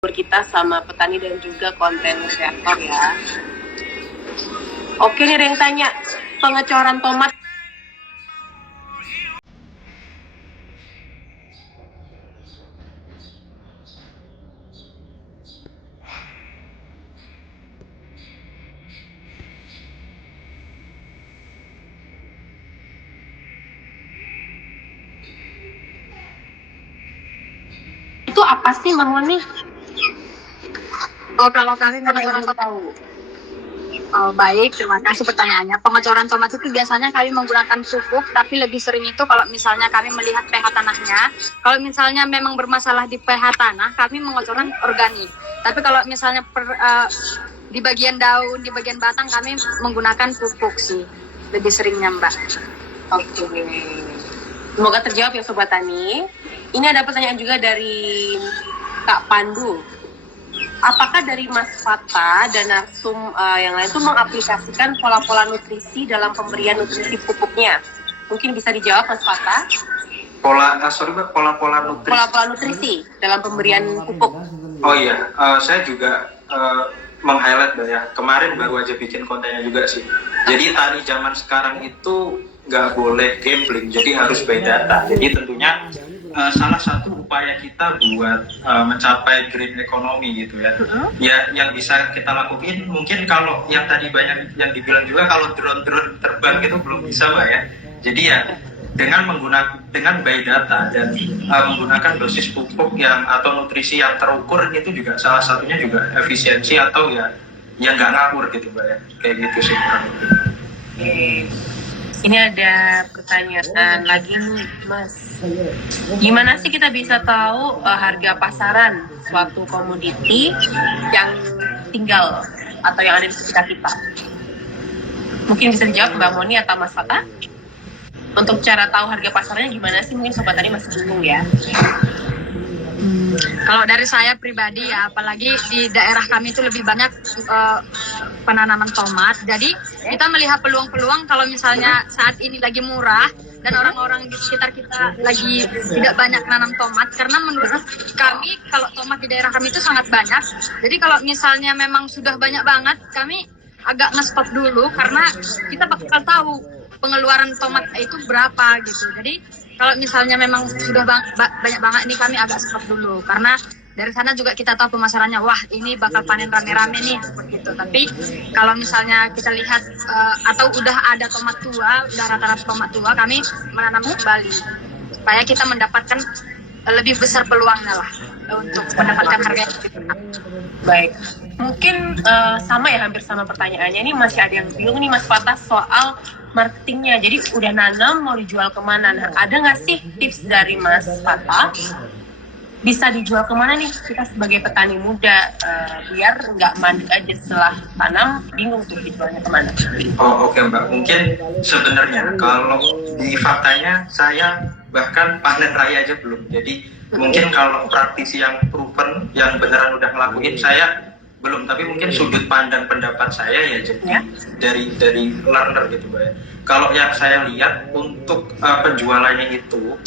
kita sama petani dan juga konten kreator ya. Oke nih, ada yang tanya pengecoran tomat. Itu apa sih Bang Moni? Oh, kalau kami pengecoran tomat tahu. Oh, baik, terima kasih pertanyaannya. Pengecoran tomat itu biasanya kami menggunakan pupuk, tapi lebih sering itu kalau misalnya kami melihat pH tanahnya. Kalau misalnya memang bermasalah di pH tanah, kami mengecoran organik. Tapi kalau misalnya di bagian daun, di bagian batang, kami menggunakan pupuk sih. Lebih seringnya, Mbak. Oke. Semoga terjawab ya Sobat Tani. Ini ada pertanyaan juga dari Kak Pandu. Apakah dari Mas Fata dan Narsum yang lain itu mengaplikasikan pola-pola nutrisi dalam pemberian nutrisi pupuknya? Mungkin bisa dijawab Mas Fata. Pola-pola nutrisi. Pola-pola nutrisi dalam pemberian pupuk. Oh iya, saya juga meng-highlight ya. Kemarin baru aja bikin kontennya juga sih. Jadi tani zaman sekarang itu nggak boleh gambling, jadi harus by data. Jadi tentunya salah satu upaya kita buat mencapai green economy gitu ya. Ya yang bisa kita lakuin mungkin kalau yang tadi banyak yang dibilang juga kalau drone terbang itu belum bisa Mbak ya. Jadi ya dengan by data dan menggunakan dosis pupuk yang atau nutrisi yang terukur itu juga salah satunya juga efisiensi atau ya yang nggak ngawur gitu Mbak ya. Kayak gitu sih. Ini ada pertanyaan lagi nih Mas. Gimana sih kita bisa tahu harga pasaran suatu komoditi yang tinggal atau yang ada di sekitar kita? Mungkin bisa dijawab Mbak Moni atau Mas Fata? Untuk cara tahu harga pasarannya gimana sih? Mungkin Sobat Tani masih bingung ya. Kalau dari saya pribadi ya, apalagi di daerah kami itu lebih banyak penanaman tomat. Jadi kita melihat peluang-peluang kalau misalnya saat ini lagi murah dan orang-orang di sekitar kita lagi tidak banyak nanam tomat. Karena menurut kami kalau tomat di daerah kami itu sangat banyak. Jadi kalau misalnya memang sudah banyak banget, kami agak nge-stop dulu karena kita bakal tahu pengeluaran tomat itu berapa gitu. Jadi kalau misalnya memang sudah banyak banget nih, kami agak stop dulu karena dari sana juga kita tahu pemasarannya, wah ini bakal panen rame-rame nih seperti itu. Tapi kalau misalnya kita lihat atau udah ada tomat tua, udah rata-rata tomat tua, kami menanam kembali supaya kita mendapatkan lebih besar peluangnya lah untuk mendapatkan harga yang lebih benar. Baik, mungkin sama ya, hampir sama pertanyaannya. Ini masih ada yang bingung nih Mas Fatah soal marketingnya. Jadi udah nanam mau dijual kemana? Nah, ada nggak sih tips dari Mas Fatah bisa dijual kemana nih kita sebagai petani muda biar nggak mandek aja setelah tanam bingung tuh dijualnya kemana? Oh oke Mbak, mungkin sebenarnya kalau di faktanya saya bahkan panen raya aja belum. Jadi mungkin kalau praktisi yang proven yang beneran udah ngelakuin saya belum, tapi mungkin sudut pandang pendapat saya ya jadi dari learner gitu Mbak ya. Kalau yang saya lihat untuk penjualannya itu,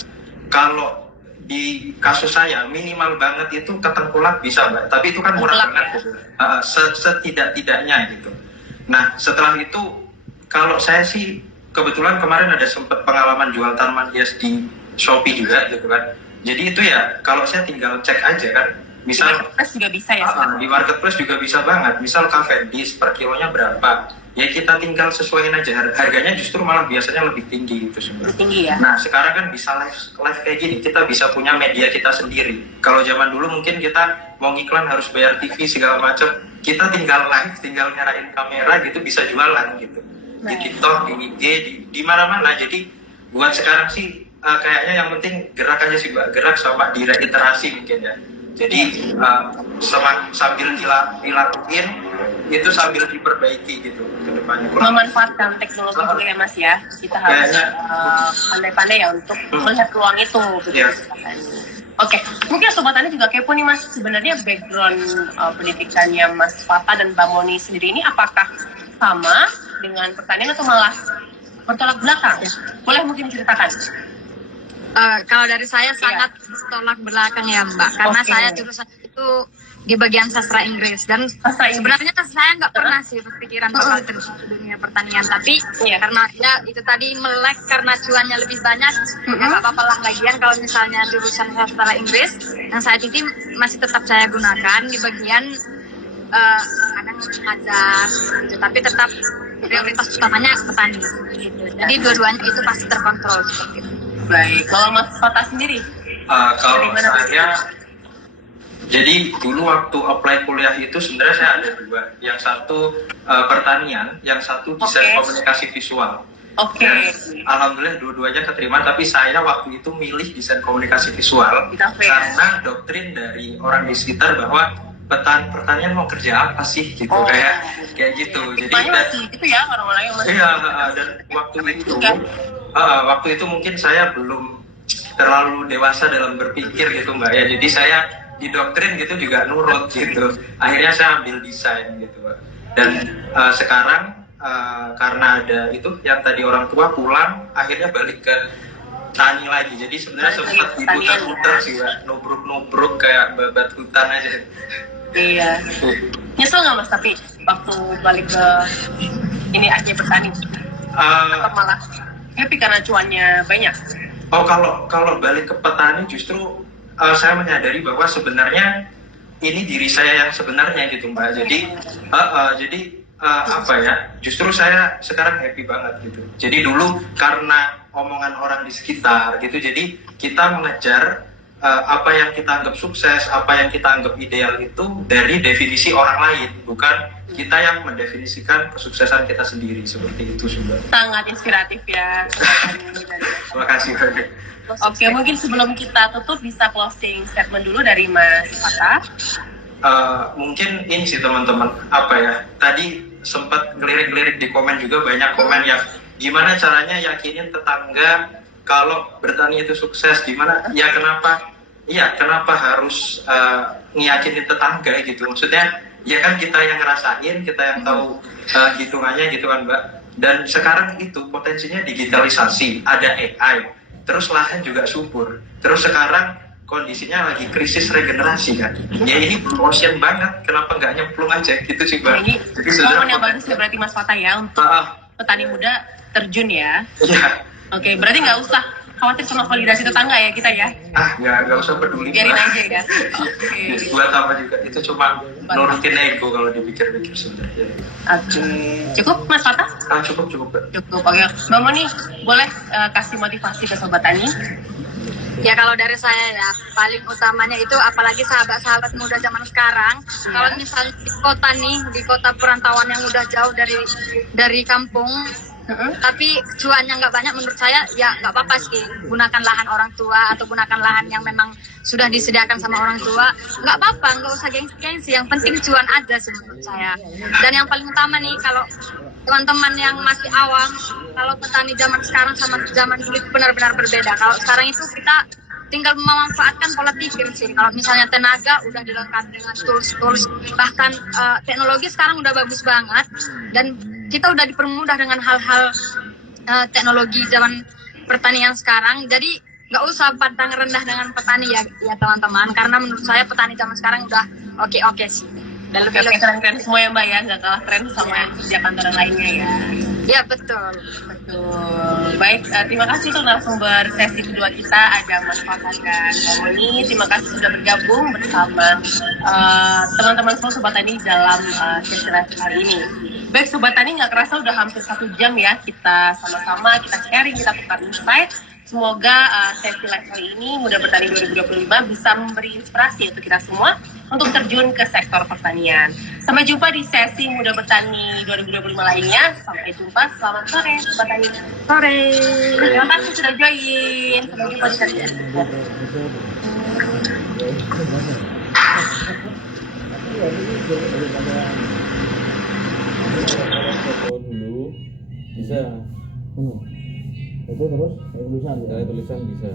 kalau di kasus saya minimal banget itu ketengkulak bisa Mbak, tapi itu kan murah banget gitu. Setidak-tidaknya gitu. Nah setelah itu kalau saya sih kebetulan kemarin ada sempat pengalaman jual tanaman hias di Shopee juga gitu kan. Jadi itu ya kalau saya tinggal cek aja kan. Misal di marketplace juga bisa ya? Di marketplace juga bisa banget. Misal Cavendish per kilonya berapa? Ya kita tinggal sesuaiin aja. Harganya justru malah biasanya lebih tinggi gitu sebenarnya. Lebih tinggi ya? Nah sekarang kan bisa live kayak gini. Kita bisa punya media kita sendiri. Kalau zaman dulu mungkin kita mau ngiklan harus bayar TV segala macam. Kita tinggal live, tinggal nyalain kamera gitu bisa jualan gitu. Di TikTok, di IG, di mana-mana. Jadi buat sekarang sih kayaknya yang penting gerak aja sih Mbak. Gerak sama direiterasi mungkin ya. Jadi sambil dilakuin itu sambil diperbaiki gitu ke depannya. Memanfaatkan teknologi juga ya Mas ya. Kita harus pandai-pandai ya untuk melihat peluang itu. Oke, mungkin Sobat Tani juga kepo nih Mas, sebenarnya background pendidikannya Mas Fata dan Mbak Moni sendiri ini apakah sama dengan pertanian atau malah bertolak belakang? Boleh mungkin ceritakan? Kalau dari saya sangat bertolak belakang ya Mbak, karena saya jurusan itu di bagian sastra Inggris. Dan Sastra Inggris. sebenarnya saya nggak pernah sih berpikiran bakal terjun ke dunia pertanian, tapi Iya. karena ya itu tadi melek karena cuannya lebih banyak, ya nggak apa-apa lah. Lagian kalau misalnya jurusan sastra Inggris yang saat ini masih tetap saya gunakan di bagian kadang ngajar gitu, tapi tetap prioritas utamanya petani gitu. Jadi dua-duanya itu pasti terkontrol seperti itu. Baik, kalau Mas Fatah sendiri? Kalau Dari mana? saya, jadi dulu waktu apply kuliah itu sebenarnya saya ada dua. Yang satu pertanian, yang satu desain Oke. komunikasi visual. Oke. Dan alhamdulillah dua-duanya keterima, tapi saya waktu itu milih desain komunikasi visual Di kafe ya? karena doktrin dari orang di sekitar bahwa pertanian mau kerja apa sih gitu, Oh. kayak gitu. Jadi Makanya dan- masih gitu ya orang-orang yang masih. iya, dan waktu itu mungkin saya belum terlalu dewasa dalam berpikir gitu Mbak ya. Jadi saya didoktrin gitu juga nurut gitu. Akhirnya saya ambil desain gitu Mbak. Dan sekarang karena ada itu yang tadi orang tua pulang, akhirnya balik ke tani lagi. Jadi sebenarnya Balik sempat ke pertanian, diputar-putar ya. sih Mbak, nubruk-nubruk kayak babat hutan aja. Iya. Nyesel nggak Mas tapi waktu balik ke ini aja bertani? Atau malah happy karena cuannya banyak? Oh, kalau balik ke petani justru saya menyadari bahwa sebenarnya ini diri saya yang sebenarnya gitu Mbak. Jadi apa ya? Justru saya sekarang happy banget gitu. Jadi dulu karena omongan orang di sekitar gitu, jadi kita mengejar apa yang kita anggap sukses, apa yang kita anggap ideal itu dari definisi orang lain, bukan kita yang mendefinisikan kesuksesan kita sendiri, seperti itu sudah. Sangat inspiratif ya. Terima kasih. Oke, mungkin sebelum kita tutup bisa closing statement dulu dari Mas Fatah. Mungkin ini sih teman-teman, apa ya, tadi sempat ngelirik-ngelirik di komen juga, banyak komen yang gimana caranya yakinin tetangga kalau bertani itu sukses, gimana ya, kenapa harus ngiyakinin tetangga gitu, maksudnya ya kan kita yang ngerasain, kita yang tahu hitungannya gitu kan Mbak. Dan sekarang itu potensinya digitalisasi, ada AI, terus lahan juga subur, terus sekarang kondisinya lagi krisis regenerasi kan, ya ini blue ocean banget, kenapa nggak nyemplung aja gitu sih Mbak. Ini Jadi momen yang bagus ya berarti Mas Fatah ya untuk petani muda terjun ya. Iya. Oke, berarti nggak usah khawatir sama validasi tetangga ya kita ya. Nggak usah peduli. Biarin Mbak. aja ya. Oke. Buat apa juga, itu cuma nurutin ego kalau dipikir-pikir sebenarnya. Oke. Cukup Mas Fatah? Cukup Mbak. Cukup. Oke. Mbak Moni, boleh kasih motivasi ke Sobat Tani? Ya kalau dari saya ya paling utamanya itu apalagi sahabat-sahabat muda zaman sekarang, kalau misalnya di kota nih, di kota perantauan yang udah jauh dari kampung, tapi cuannya nggak banyak, menurut saya ya nggak apa-apa sih, gunakan lahan orang tua atau gunakan lahan yang memang sudah disediakan sama orang tua, nggak apa-apa, nggak usah gengsi, yang penting cuan aja sih menurut saya. Dan yang paling utama nih, kalau teman-teman yang masih awam, kalau petani zaman sekarang sama zaman dulu itu benar-benar berbeda. Kalau sekarang itu kita tinggal memanfaatkan pola pikir sih. Kalau misalnya tenaga udah dilengkapi dengan tools, bahkan teknologi sekarang udah bagus banget, dan kita udah dipermudah dengan hal-hal teknologi zaman pertanian sekarang. Jadi nggak usah pandang rendah dengan petani ya teman-teman, karena menurut saya petani zaman sekarang udah oke sih. Dan Oke, keren-keren semua ya Mbak ya, nggak kalah keren sama yang kerja kantoran lainnya ya. Ya betul. Baik, terima kasih untuk narasumber sesi kedua kita, ada Mas Fatah dan Mbak Moni. Terima kasih sudah bergabung bersama teman-teman semua Sobat Tani dalam sesi live kali ini. Baik Sobat Tani, nggak kerasa udah hampir 1 jam ya kita sama-sama, kita sharing, kita tukar insight. Semoga sesi live kali ini Muda Bertani 2025 bisa memberi inspirasi untuk kita semua untuk terjun ke sektor pertanian. Sampai jumpa di sesi Muda Bertani 2025 lainnya. Sampai jumpa, selamat sore Sobat Tani. Sore. Terima kasih sudah join. Sampai jumpa di sesi berikutnya. Foto dulu bisa itu terus kayak tulisan ya. dari tulisan bisa.